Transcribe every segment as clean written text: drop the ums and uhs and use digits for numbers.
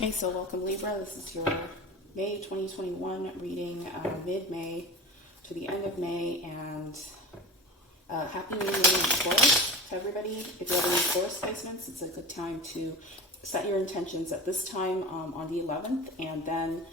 Okay, so welcome Libra. This is your May 2021 reading, mid-May to the end of May, and Happy New Year in Taurus to everybody. If you have any Taurus placements, it's a good time to set your intentions at this time on the 11th, and then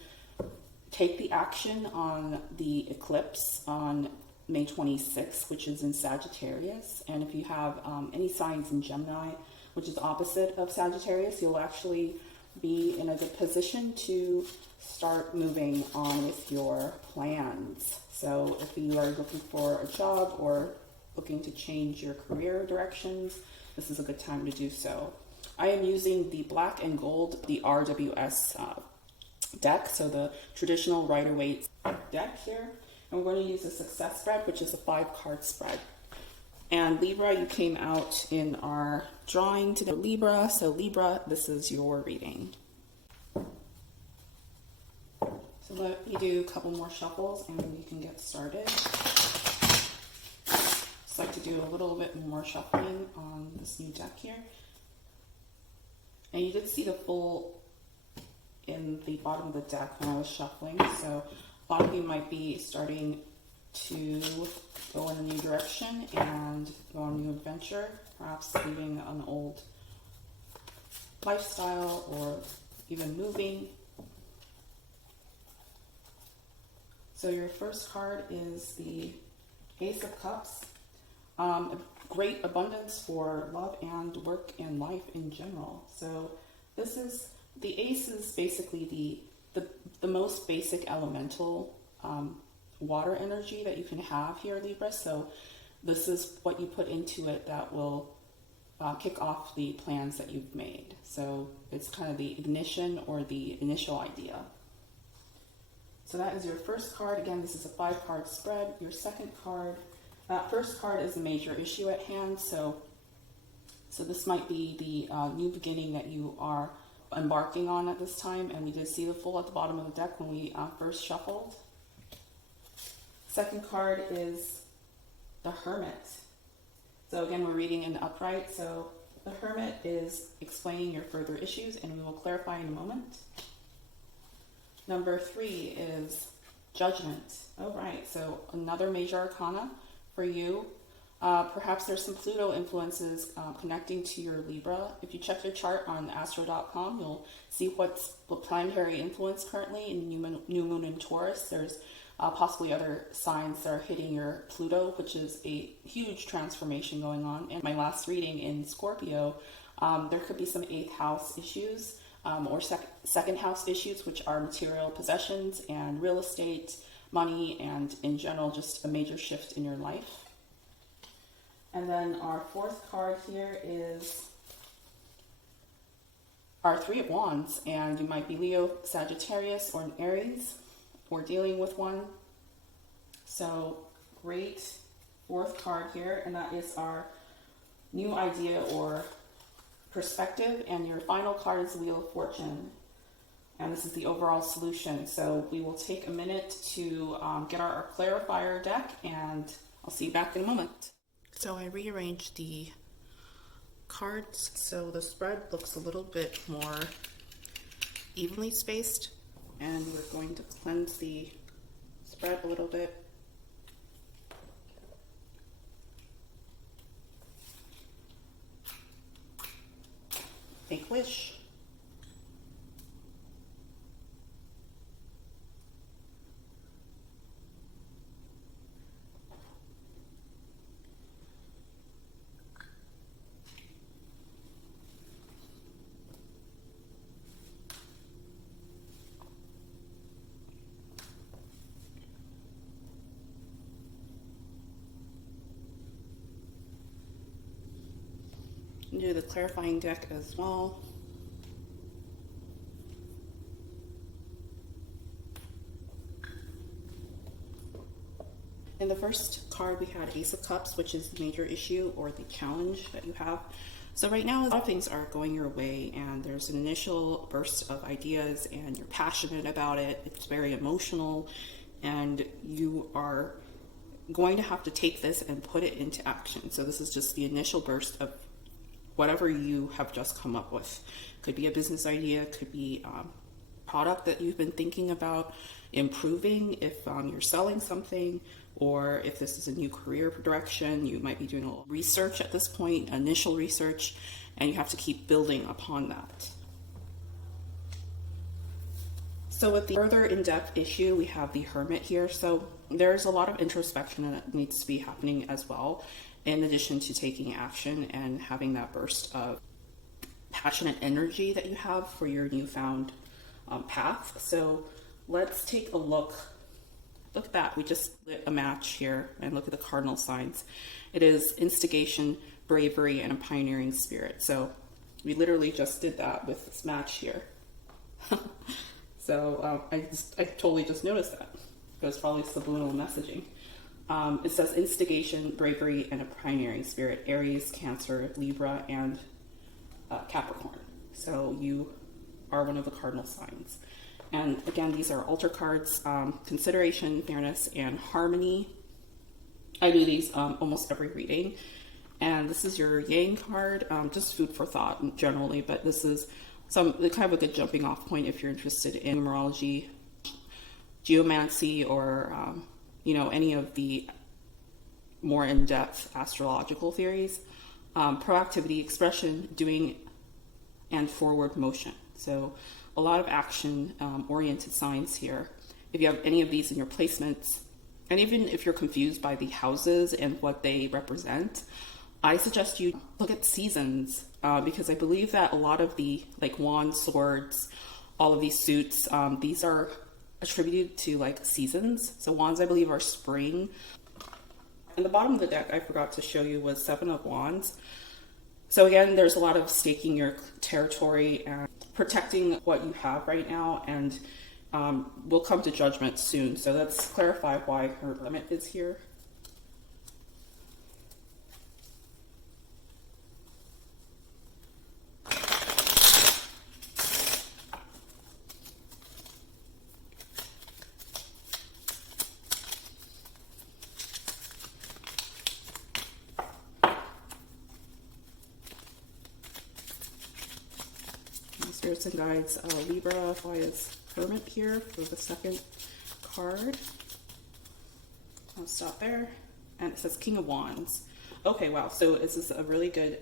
take the action on the eclipse on May 26th, which is in Sagittarius. And if you have any signs in Gemini, which is opposite of Sagittarius, you'll actually be in a good position to start moving on with your plans. So if you are looking for a job or looking to change your career directions, this is a good time to do so. I am using the black and gold, the RWS deck, so the traditional Rider-Waite deck here. And we're going to use a success spread, which is a 5-card spread. And Libra, you came out in our drawing to the Libra. So Libra, this is your reading. So let me do a couple more shuffles and we can get started. Just like to do a little bit more shuffling on this new deck here. And you did see the full in the bottom of the deck when I was shuffling. So a lot of you might be starting to go in a new direction and go on a new adventure, perhaps leaving an old lifestyle or even moving. So your first card is the Ace of Cups. Great abundance for love and work and life in general. So this is, the Ace is basically the most basic elemental water energy that you can have here, Libra. So this is what you put into it that will kick off the plans that you've made. So it's kind of the ignition or the initial idea. So that is your first card. Again, this is a 5-card spread. Your second card, first card is a major issue at hand. So this might be the new beginning that you are embarking on at this time. And we did see the full at the bottom of the deck when we first shuffled. Second card is the Hermit. So again, we're reading in upright. So the Hermit is explaining your further issues, and we will clarify in a moment. Number 3 is Judgment. All right, so another major arcana for you. Perhaps there's some Pluto influences connecting to your Libra. If you check your chart on astro.com, you'll see what's the planetary influence currently in new moon in Taurus. There's possibly other signs that are hitting your Pluto, which is a huge transformation going on. In my last reading in Scorpio, there could be some 8th house issues or second house issues, which are material possessions and real estate, money, and in general, just a major shift in your life. And then our 4th card here is our 3 of Wands, and you might be Leo, Sagittarius, or an Aries, or dealing with one. So great 4th card here, and that is our new idea or perspective. And your final card is the Wheel of Fortune, and this is the overall solution. So we will take a minute to get our clarifier deck, and I'll see you back in a moment. So I rearranged the cards so the spread looks a little bit more evenly spaced, and we're going to cleanse the spread a little bit. Make wish. Do the clarifying deck as well. In the first card, we had Ace of Cups, which is the major issue or the challenge that you have. So right now, a lot of things are going your way, and there's an initial burst of ideas, and you're passionate about it. It's very emotional, and you are going to have to take this and put it into action. So this is just the initial burst of whatever you have just come up with. Could be a business idea, could be product that you've been thinking about improving if you're selling something, or if this is a new career direction, you might be doing a little research at this point, initial research, and you have to keep building upon that. So with the further in-depth issue, we have the Hermit here. So there's a lot of introspection that needs to be happening as well, in addition to taking action and having that burst of passionate energy that you have for your newfound path. So let's take a look. Look at that. We just lit a match here, and look at the cardinal signs. It is instigation, bravery, and a pioneering spirit. So we literally just did that with this match here. So I totally just noticed that. It was probably subliminal messaging. It says instigation, bravery, and a pioneering spirit. Aries, Cancer, Libra, and Capricorn. So you are one of the cardinal signs. And again, these are altar cards, consideration, fairness, and harmony. I do these almost every reading. And this is your Yang card, just food for thought generally, but this is kind of a good jumping off point if you're interested in numerology, geomancy, or any of the more in-depth astrological theories. Proactivity, expression, doing, and forward motion. So a lot of action oriented signs here. If you have any of these in your placements, and even if you're confused by the houses and what they represent, I suggest you look at seasons, because I believe that a lot of the wands, swords, all of these suits, these are attributed to seasons. So wands, I believe, are spring. And the bottom of the deck I forgot to show you was 7 of Wands. So again, there's a lot of staking your territory and protecting what you have right now, and we'll come to judgment soon. So let's clarify why her limit is here. Spirits and guides, Libra, why is Hermit here for the second card? I'll stop there. And it says King of Wands. Okay, wow, so this is a really good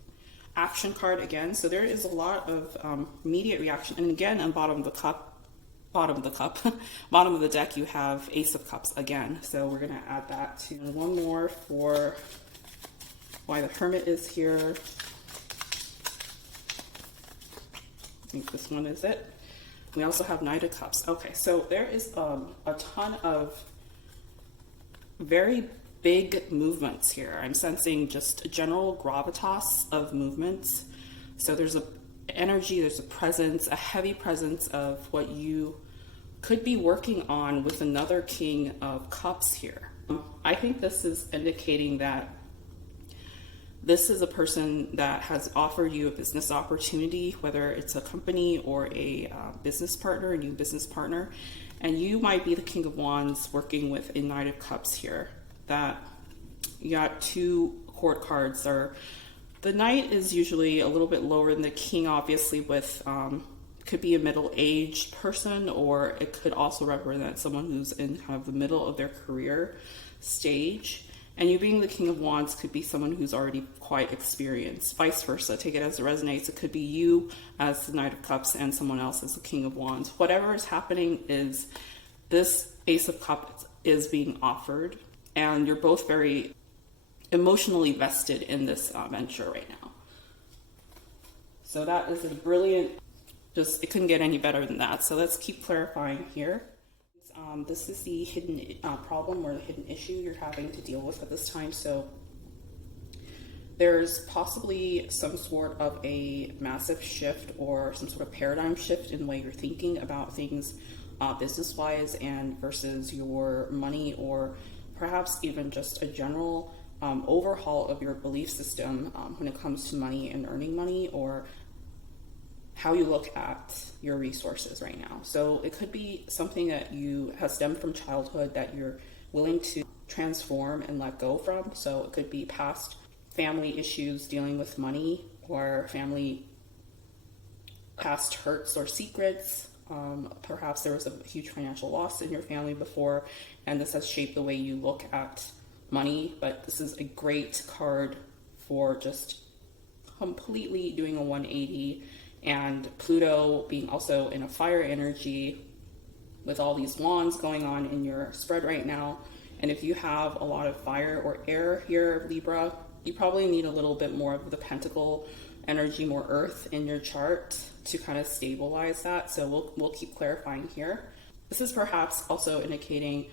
action card again. So there is a lot of immediate reaction. And again, on bottom of the deck, you have Ace of Cups again. So we're gonna add that to one more for why the Hermit is here. I think this one is it. We also have Knight of Cups. Okay, so there is a ton of very big movements here. I'm sensing just a general gravitas of movements. So there's a energy, there's a presence, a heavy presence of what you could be working on with another King of Cups here. I think this is indicating that this is a person that has offered you a business opportunity, whether it's a company or a business partner, a new business partner, and you might be the King of Wands working with a Knight of Cups here. That you got 2 court cards. Or the Knight is usually a little bit lower than the King, obviously, with could be a middle-aged person, or it could also represent someone who's in kind of the middle of their career stage. And you being the King of Wands could be someone who's already quite experienced. Vice versa, take it as it resonates. It could be you as the Knight of Cups and someone else as the King of Wands. Whatever is happening is this Ace of Cups is being offered, and you're both very emotionally vested in this venture right now. So that is a brilliant, it couldn't get any better than that. So let's keep clarifying here. This is the hidden problem or the hidden issue you're having to deal with at this time. So there's possibly some sort of a massive shift or some sort of paradigm shift in the way you're thinking about things business-wise and versus your money, or perhaps even just a general overhaul of your belief system when it comes to money and earning money, or how you look at your resources right now. So it could be something that has stemmed from childhood that you're willing to transform and let go from. So it could be past family issues dealing with money, or family past hurts or secrets. Perhaps there was a huge financial loss in your family before, and this has shaped the way you look at money. But this is a great card for just completely doing a 180, and Pluto being also in a fire energy with all these wands going on in your spread right now. And if you have a lot of fire or air here, Libra, you probably need a little bit more of the pentacle energy, more earth in your chart to kind of stabilize that. So we'll keep clarifying here. This is perhaps also indicating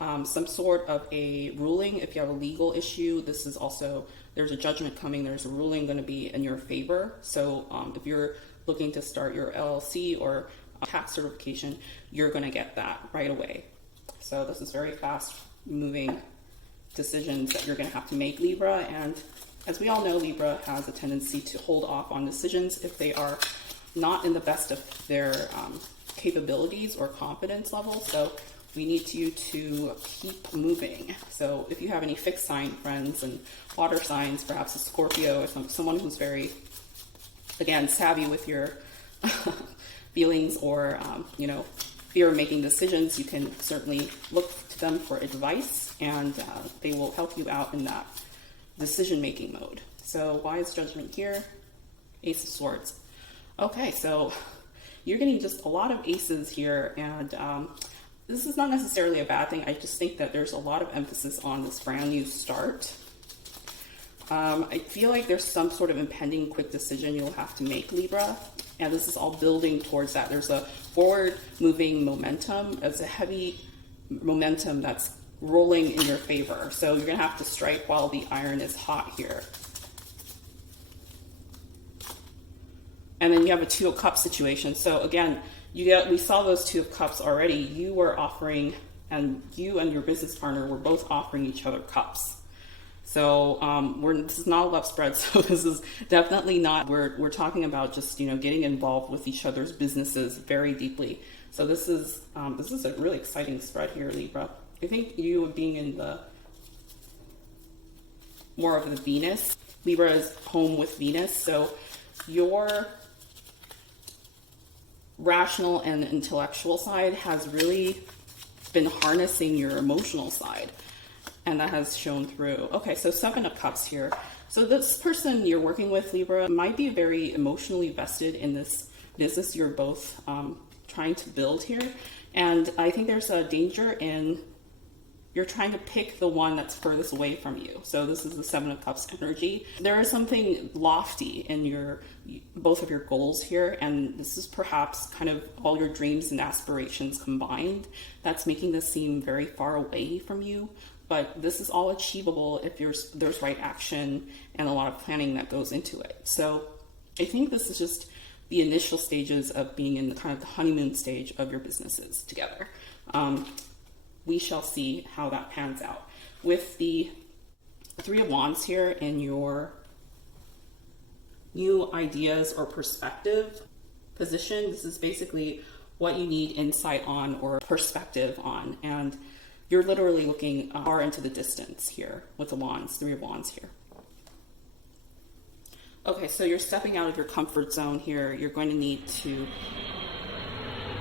some sort of a ruling. If you have a legal issue, this is also, there's a judgment coming, there's a ruling going to be in your favor. So if you're looking to start your LLC or tax certification, you're going to get that right away. So this is very fast moving decisions that you're going to have to make, Libra. And as we all know, Libra has a tendency to hold off on decisions if they are not in the best of their capabilities or confidence level. So we need you to keep moving. So if you have any fixed sign friends and water signs, perhaps a Scorpio or someone who's very, again, savvy with your feelings or, fear of making decisions, you can certainly look to them for advice, and they will help you out in that decision-making mode. So wise judgment here, Ace of Swords. Okay, so you're getting just a lot of aces here, and this is not necessarily a bad thing. I just think that there's a lot of emphasis on this brand new start. I feel like there's some sort of impending quick decision you'll have to make, Libra, and this is all building towards that. There's a forward moving momentum. It's a heavy momentum that's rolling in your favor. So you're gonna have to strike while the iron is hot here. And then you have a Two of Cups situation. So again, we saw those Two of Cups already. You were offering, and you and your business partner were both offering each other cups. So this is not a love spread. So this is definitely not. We're talking about just getting involved with each other's businesses very deeply. So this is a really exciting spread here, Libra. I think you being in the more of the Venus. Libra is home with Venus. So your rational and intellectual side has really been harnessing your emotional side. And that has shown through. Okay, so Seven of Cups here. So this person you're working with, Libra, might be very emotionally vested in this business you're both trying to build here. And I think there's a danger in you're trying to pick the one that's furthest away from you. So this is the Seven of Cups energy. There is something lofty in both of your goals here, and this is perhaps kind of all your dreams and aspirations combined that's making this seem very far away from you. But this is all achievable if there's right action and a lot of planning that goes into it. So I think this is just the initial stages of being in the kind of the honeymoon stage of your businesses together. We shall see how that pans out. With the Three of Wands here in your new ideas or perspective position, this is basically what you need insight on or perspective on. And you're literally looking far into the distance here with the wands, Three of Wands here. Okay, so you're stepping out of your comfort zone here. You're going to need to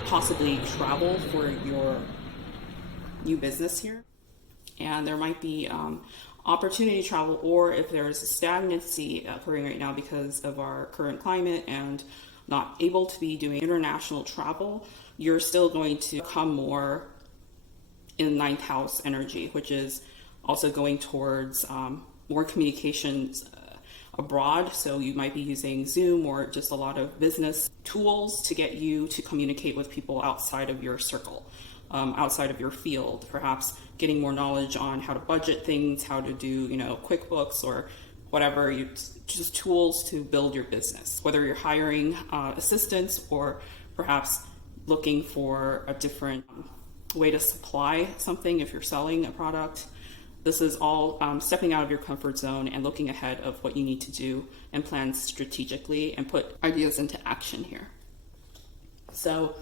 possibly travel for your new business here. And there might be opportunity travel, or if there's a stagnancy occurring right now because of our current climate and not able to be doing international travel, you're still going to come more in the ninth house energy, which is also going towards more communications abroad. So you might be using Zoom or just a lot of business tools to get you to communicate with people outside of your circle, outside of your field, perhaps getting more knowledge on how to budget things, how to do, QuickBooks or whatever, just tools to build your business, whether you're hiring assistants or perhaps looking for a different way to supply something if you're selling a product. This is all stepping out of your comfort zone and looking ahead of what you need to do and plan strategically and put ideas into action here. So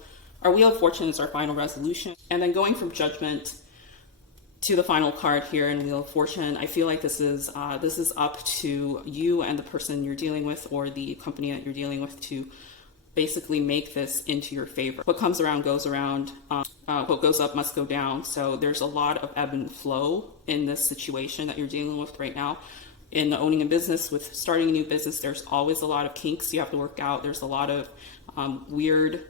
our Wheel of Fortune is our final resolution. And then going from Judgment to the final card here in Wheel of Fortune. I feel like this is up to you and the person you're dealing with, or the company that you're dealing with, to basically make this into your favor. What comes around goes around. What goes up must go down. So there's a lot of ebb and flow in this situation that you're dealing with right now. In owning a business, with starting a new business, there's always a lot of kinks you have to work out. There's a lot of weird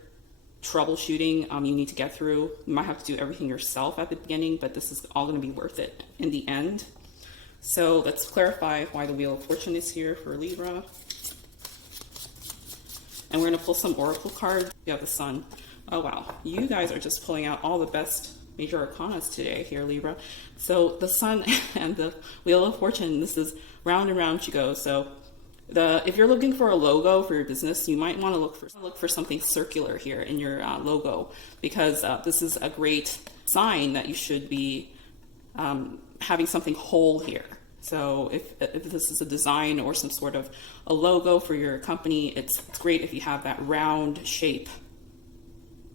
troubleshooting you need to get through. You might have to do everything yourself at the beginning, but this is all going to be worth it in the end. So let's clarify why the Wheel of Fortune is here for Libra. And we're going to pull some oracle cards. We have the Sun. Oh wow, you guys are just pulling out all the best major arcanas today here, Libra. So the Sun and the Wheel of Fortune, this is round and round you go. So if you're looking for a logo for your business, you might want to look for something circular here in your logo, because this is a great sign that you should be having something whole here. So if this is a design or some sort of a logo for your company, it's great if you have that round shape.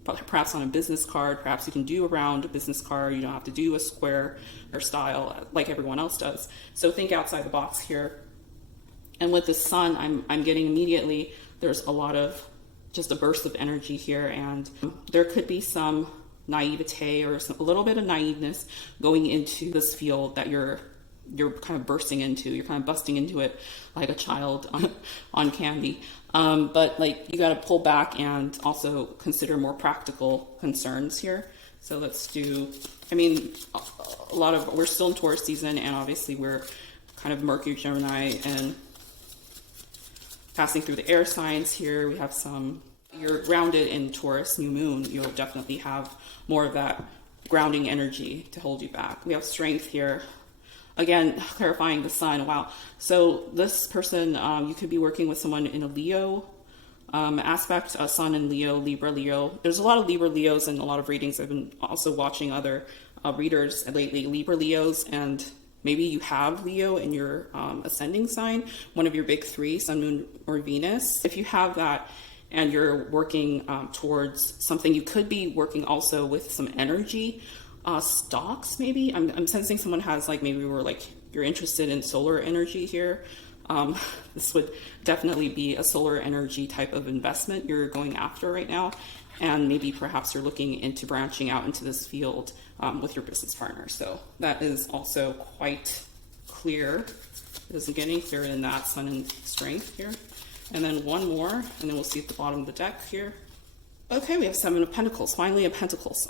Perhaps on a business card, perhaps you can do a round business card. You don't have to do a square or style like everyone else does. So think outside the box here. And with the Sun, I'm getting immediately, there's a lot of just a burst of energy here, and there could be some naivete or a little bit of naiveness going into this field that you're kind of bursting into. You're kind of busting into it like a child on candy. But like, you got to pull back and also consider more practical concerns here. So let's do, I mean, we're still in Taurus season, and obviously we're kind of Mercury, Gemini, and passing through the air signs here. We have you're grounded in Taurus, new moon. You'll definitely have more of that grounding energy to hold you back. We have strength here. Again, clarifying the Sun. Wow. So this person, you could be working with someone in a Leo aspect, a Sun in Leo, Libra, Leo. There's a lot of Libra, Leos in a lot of readings. I've been also watching other readers lately, Libra, Leos, and maybe you have Leo in your ascending sign, one of your big three, Sun, Moon, or Venus. If you have that and you're working towards something, you could be working also with some energy. Stocks, maybe. I'm sensing someone has, like, maybe you're interested in solar energy here. This would definitely be a solar energy type of investment you're going after right now. And maybe perhaps you're looking into branching out into this field with your business partner. So that is also quite clear. It is getting clearer in that Sun and strength here. And then one more, and then we'll see at the bottom of the deck here. Okay, we have Seven of Pentacles, finally a Pentacles.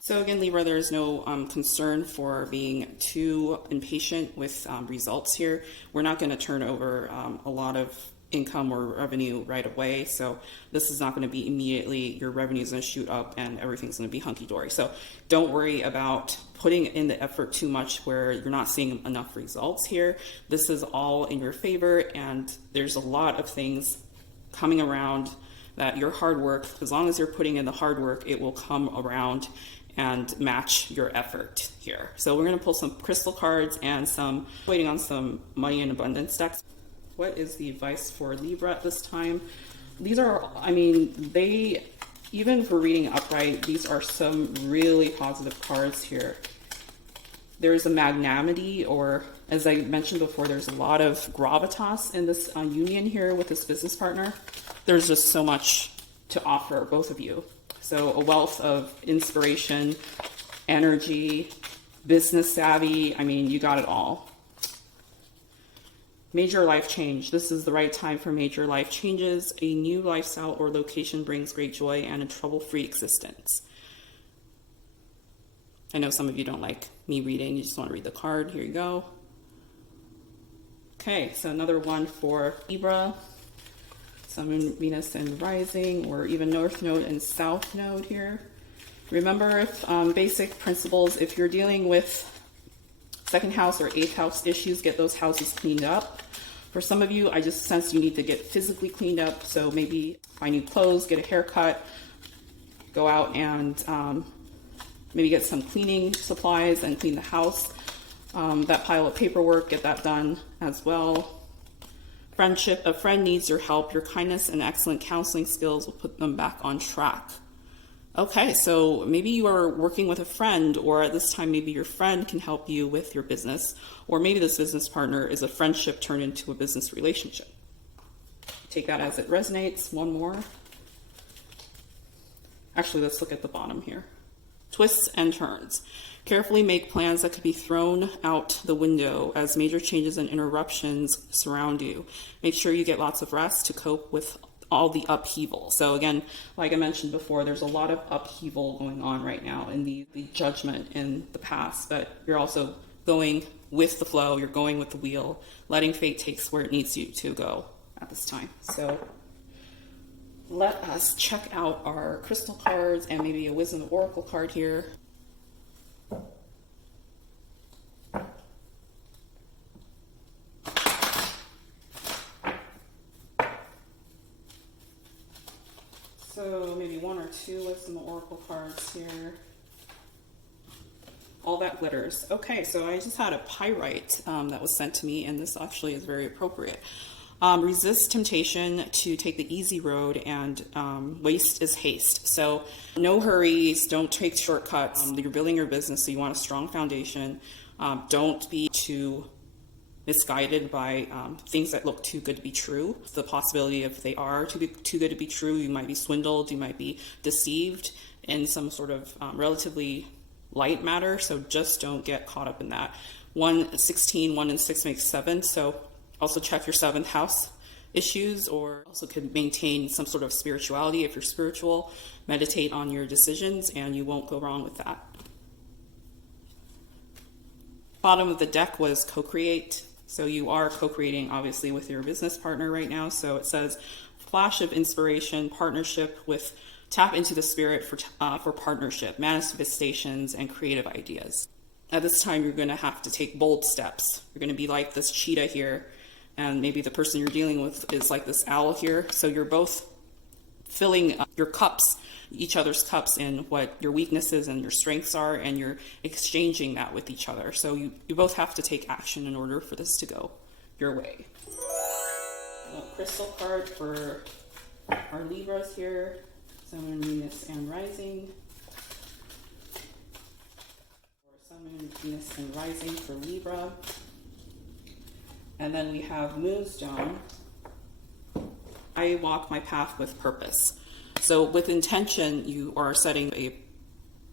So again, Libra, there is no concern for being too impatient with results here. We're not going to turn over a lot of income or revenue right away. So this is not going to be immediately, your revenue is going to shoot up and everything's going to be hunky-dory. So don't worry about putting in the effort too much where you're not seeing enough results here. This is all in your favor, and there's a lot of things coming around that your hard work, as long as you're putting in the hard work, it will come around and match your effort here. So we're going to pull some crystal cards and waiting on some money and abundance decks. What is the advice for Libra at this time? These are, I mean, even for reading upright, these are some really positive cards here. There's a magnanimity, or as I mentioned before, there's a lot of gravitas in this union here with this business partner. There's just so much to offer both of you. So a wealth of inspiration, energy, business savvy. I mean, you got it all. Major life change. This is the right time for major life changes. A new lifestyle or location brings great joy and a trouble-free existence. I know some of you don't like me reading. You just want to read the card. Here you go. Okay, so another one for Libra. Sun, Venus, and Rising, or even North Node and South Node here. Remember, if basic principles, if you're dealing with second house or eighth house issues, get those houses cleaned up. For some of you, I just sense you need to get physically cleaned up. So maybe buy new clothes, get a haircut, go out and maybe get some cleaning supplies and clean the house. That pile of paperwork, get that done as well. Friendship, a friend needs your help. Your kindness and excellent counseling skills will put them back on track. Okay, so maybe you are working with a friend, or at this time, maybe your friend can help you with your business, or maybe this business partner is a friendship turned into a business relationship. Take that as it resonates. One more. Actually, let's look at the bottom here. Twists and turns. Carefully make plans that could be thrown out the window as major changes and interruptions surround you. Make sure you get lots of rest to cope with all the upheaval. So again, like I mentioned before, there's a lot of upheaval going on right now in the judgment in the past, but you're also going with the flow, you're going with the wheel, letting fate take where it needs you to go at this time. So let us check out our crystal cards and maybe a wisdom oracle card here. So maybe one or two wisdom oracle cards here. All that glitters. Okay, so I just had a pyrite that was sent to me, and this actually is very appropriate. Resist temptation to take the easy road, and waste is haste. So no hurries, don't take shortcuts. You're building your business, so you want a strong foundation. Don't be too misguided by things that look too good to be true. The possibility if they are too good to be true, you might be swindled, you might be deceived in some sort of relatively light matter, so just don't get caught up in that. 1 and 6 makes 7, so also check your 7th house issues, or also could maintain some sort of spirituality if you're spiritual. Meditate on your decisions and you won't go wrong with that. Bottom of the deck was co-create. So you are co-creating obviously with your business partner right now. So it says flash of inspiration, partnership with, tap into the spirit for partnership, manifestations, and creative ideas. At this time, you're going to have to take bold steps. You're going to be like this cheetah here, and maybe the person you're dealing with is like this owl here. So you're both filling your cups, each other's cups, in what your weaknesses and your strengths are, and you're exchanging that with each other. So you both have to take action in order for this to go your way. A crystal card for our Libras here. Sun, Venus, and Rising. Sun, Moon, Venus, and Rising for Libra. And then we have Moonstone. I walk my path with purpose. So with intention, you are setting a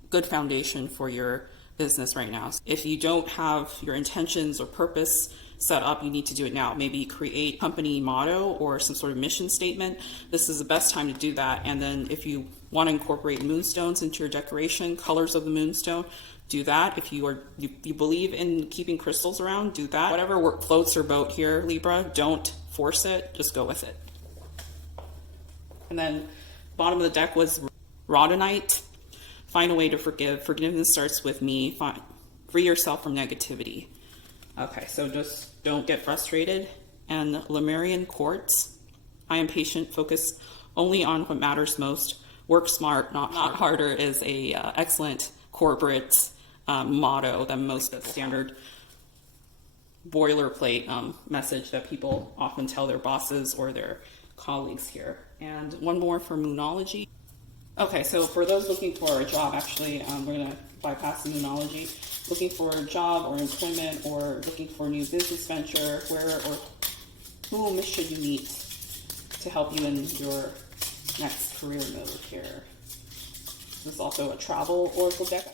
good foundation for your business right now. If you don't have your intentions or purpose set up, you need to do it now. Maybe create company motto or some sort of mission statement. This is the best time to do that. And then if you want to incorporate moonstones into your decoration, colors of the moonstone, do that. If you believe in keeping crystals around, do that. Whatever floats your boat here, Libra, don't force it, just go with it. And then bottom of the deck was Rhodonite. Find a way to forgive. Forgiveness starts with me. Free yourself from negativity. Okay, so just don't get frustrated. And Lemurian Quartz. I am patient, focus only on what matters most. Work smart, not harder is a excellent corporate motto than most of the standard boilerplate message that people often tell their bosses or their colleagues here. And one more for Moonology. Okay, so for those looking for a job, actually, we're going to bypass the Moonology. Looking for a job or employment, or looking for a new business venture, where or whom should you meet to help you in your next career mode here? This is also a travel oracle deck.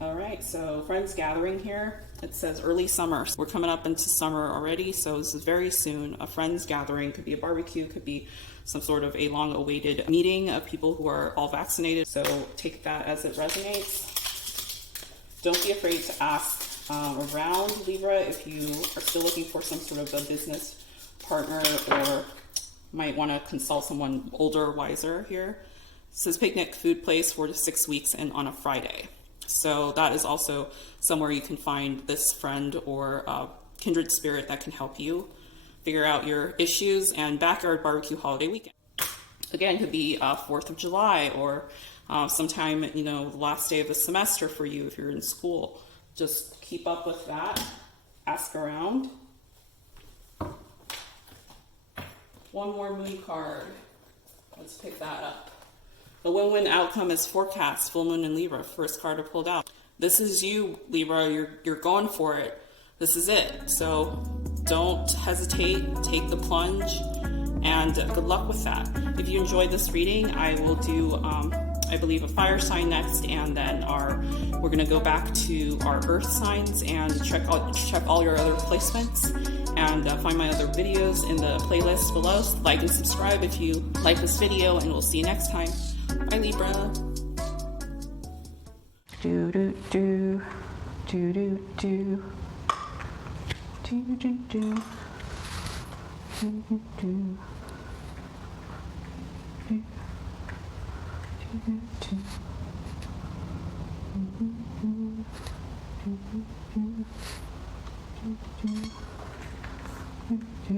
All right, so friends gathering here. It says early summer. We're coming up into summer already, so this is very soon. A friends gathering could be a barbecue, could be some sort of a long-awaited meeting of people who are all vaccinated. So take that as it resonates. Don't be afraid to ask around, Libra, if you are still looking for some sort of a business partner or might want to consult someone older, wiser here. It says picnic, food place, 4 to 6 weeks, and on a Friday. So that is also somewhere you can find this friend or kindred spirit that can help you figure out your issues. And backyard barbecue holiday weekend. Again, could be 4th of July or sometime, the last day of the semester for you if you're in school. Just keep up with that. Ask around. One more moon card. Let's pick that up. The win-win outcome is forecast, full moon in Libra, first card I pulled out. This is you, Libra, you're going for it. This is it. So don't hesitate, take the plunge, and good luck with that. If you enjoyed this reading, I will do, I believe, a fire sign next, and then we're gonna go back to our earth signs and check all your other placements, and find my other videos in the playlist below. So like and subscribe if you like this video, and we'll see you next time. Bye, Libra. Do do do do do do do do do do do. Do